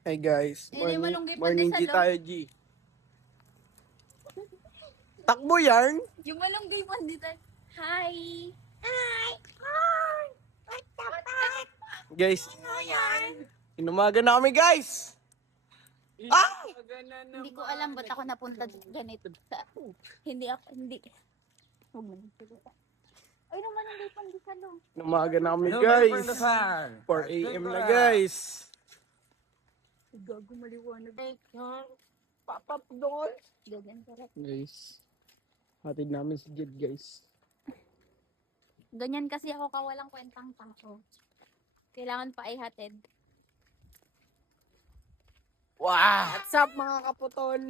Hey guys, Yan yung malunggay morning G pandesal, tayo G. Takbo yarn. Yung malunggay pandesal. Hi! Guys, inumaga na kami guys. Ah! Hindi ko alam ba't ako napunta ganito. Hindi. Huwag na. Ay, yung malunggay pandesal, Inumaga na kami guys. 4 AM na guys. Gago maliwanag. Papap doon. Gagan correct. Guys, hatid namin si Jed guys. Ganyan kasi ako kawalang kwentang tao. Kailangan pa ihatid. Wow! What's up mga kaputol?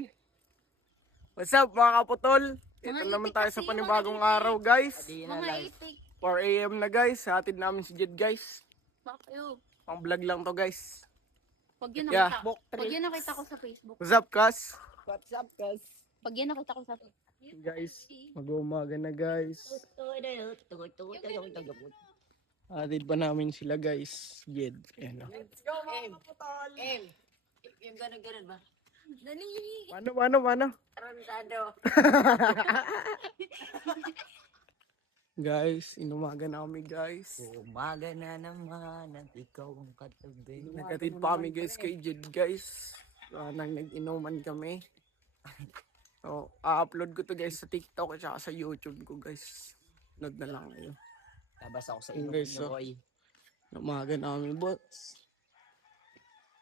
What's up mga kaputol? Ito Mga naman itik tayo kasi, sa mga panibagong itik. araw guys. Mga itik. 4 AM na guys. Hatid namin si Jed guys. Bakyo. Pang vlog lang to guys. Pag yun Yeah. nakita, pag yun nakita ko sa Facebook. What's up Kas? What's up, guys? Pag yun nakita ko sa Facebook. Guys, mag-umaga na guys. Hatid pa namin sila guys. Jed. Ayan o. Let's go, mga kaputol! Yung ganun ba? Dali! Mano? Tarantado. Guys, inumaga na kami guys. Umaga na naman at ikaw ang katabi. Nagkatid pa kami guys kay Jed guys. Nang nag-inuman kami. So, upload ko to guys sa TikTok at saka sa YouTube ko guys. Load na lang kayo. Labas ako sa Yung ilong guys, niyo, boy. Umaga na kami boss.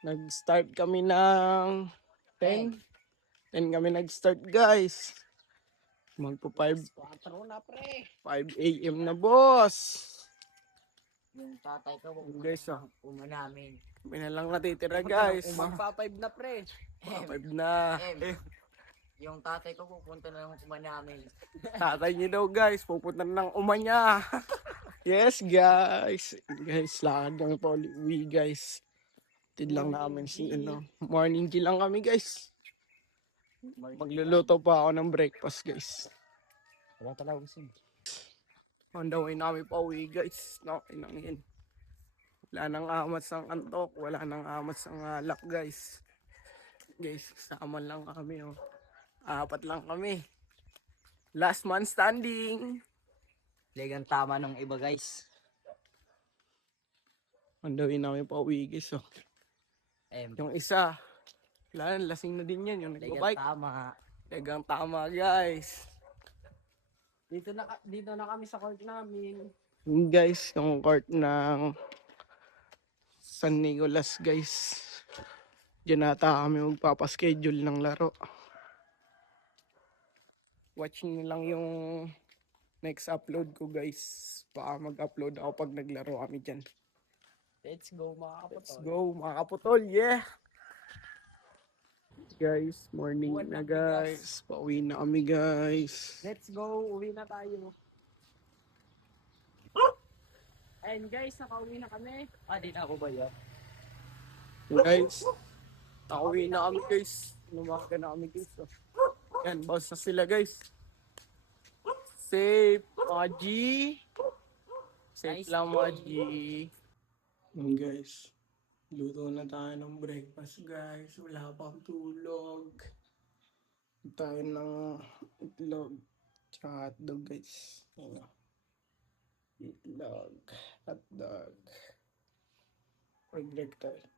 Nag-start kami ng 10. 10 kami nag-start guys. Magpo 5 4 na, pre. AM na boss. Yung tatay ko, Yung guys, uma namin. kami na lang natitira guys. Magpa 5 na, pre. 5 na. Yung tatay ko pupunta na lang uma namin. Tatay niyo daw guys, pupunta na ng uma niya. Yes guys. Guys, lakad kami pa uwi guys. Tid lang namin si morning G lang kami guys. Magluluto pa ako ng breakfast guys. Wala talaga gusto. On the way namin pa uwi guys. Nakinangin. Wala nang amat sang antok. Wala nang amat sang alak guys. Guys, kasama lang kami oh. 4 lang kami. Last man standing. Legang tama ng iba, guys. On the way namin pa uwi guys oh. Yung isa, wala, lasing na din yan. Yung Legang nagbabike. tama. Legang tama guys. Dito na kami sa court namin. Yun guys, yung court ng San Nicolas guys. Diyan nata kami magpapaschedule ng laro. Watch nyo lang yung next upload ko guys. Baka mag-upload ako pag naglaro kami dyan. Let's go, mga kaputol. Let's go mga kaputol, yeah! Guys, morning na guys. Pauwi na kami guys. Let's go, uwi na tayo. And guys, nakauwi na kami. Di na ako ba yan? Guys, pauwi na kami guys. Lumaga na kami guys. Oh. Yan, boss na sila guys. Safe, mga G. Safe Nice. lang mga G. Yan guys. Luto na tayo ng breakfast guys. Wala pang tulog. Tayo ng itlog. Tsaka hotdog guys. Yan. Itlog. Hotdog. Pag-break tayo.